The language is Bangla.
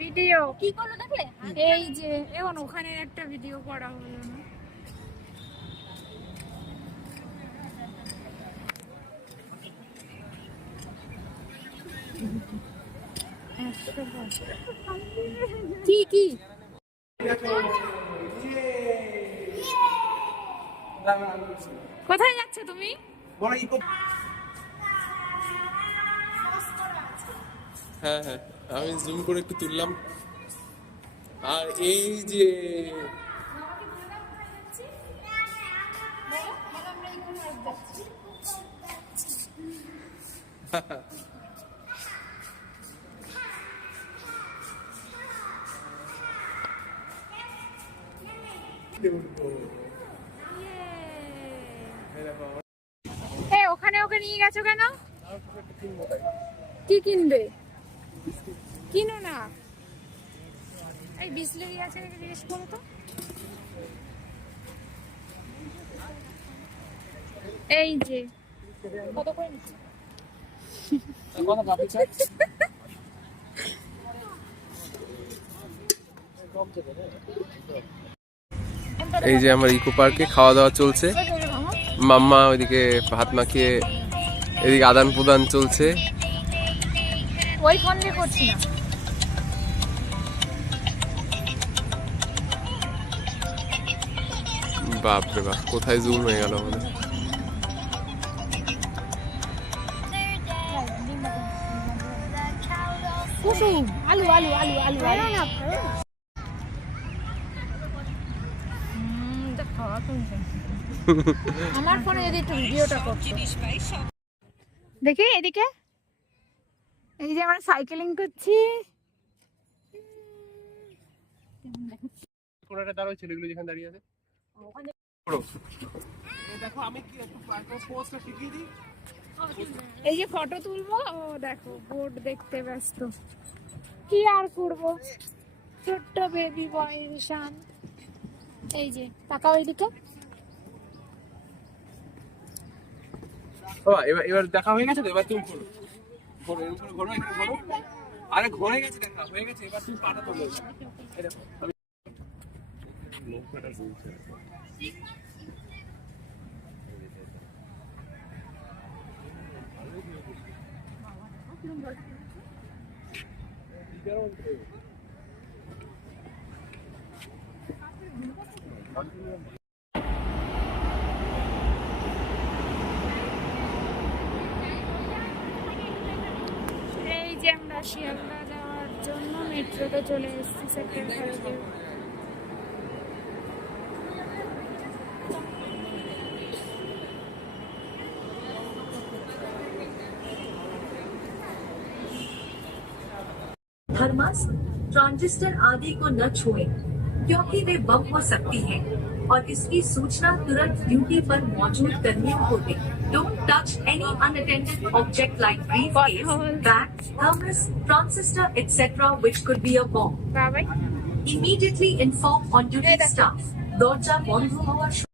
ভিডিও কি করলো দেখলে? এই যে এখন ওখানে একটা ভিডিও করা হলো না। কি কি কোথায় যাচ্ছ তুমি? হ্যাঁ হ্যাঁ, আমি জুম করে একটু তুললাম। আর এই যে ওখানে ওকে নিয়ে গেছো কেন? কি কিনবে? কিনো না। এই বিসলেরি আছে জিজ্ঞেস করো তো। এই যে কত করে নিচ্ছে? এই যে আমার ইকো পার্কে খাওয়া দাওয়া চলছে। মাম্মা ওইদিকে ভাত মাখিয়ে, এদিকে আদান প্রদান চলছে। ওই ফোন দিয়ে করছি না। বাপরে বাপ, কোথায় জুম হয়ে গেল আমাদের। কুসুম আলু আলু আলু আলু আলু না আমার ফোনে যদি একটু ভিডিওটা করতে দেখি এদিকে। এই যে আমরা সাইকেলিং করছি। কোনটা দাঁড়ায় ছেলেগুলো যেখানে দাঁড়িয়ে আছে। দেখো আমি কি একটু পোস্টটা শিখিয়ে দিই। এই যে ফটো তুলবো, ও দেখো বোর্ড দেখতে ব্যস্ত। কি আর করবো, ছোট্ট বেবি বয় রিশান। এই যে তাকাও এইদিকে। এবার দেখা হয়ে গেছে তো, এবার তুমি ঘোরো ঘোরো ঘোরো একটু ঘোরো। আরে ঘুরে গেছে, দেখা হয়ে গেছে, এবার তুমি পাটা তোলো। এই দেখো আমি লোকটা বলছে এই যে আমরা শিয়ালদা যাওয়ার জন্য মেট্রোতে চলে এসেছি সেকেন্ড হাউসে। थर्मस, ट्रांजिस्टर आदि को न छुएं, क्योंकि वे बम हो सकती हैं और इसकी सूचना तुरंत ड्यूटी पर मौजूद कर्मियों को दें। Don't touch any unattended object like briefcase, bag, thermos, transistor, etc., which could be a bomb. বাবাই Immediately inform on duty staff. দরজা বন্ধ হওয়ার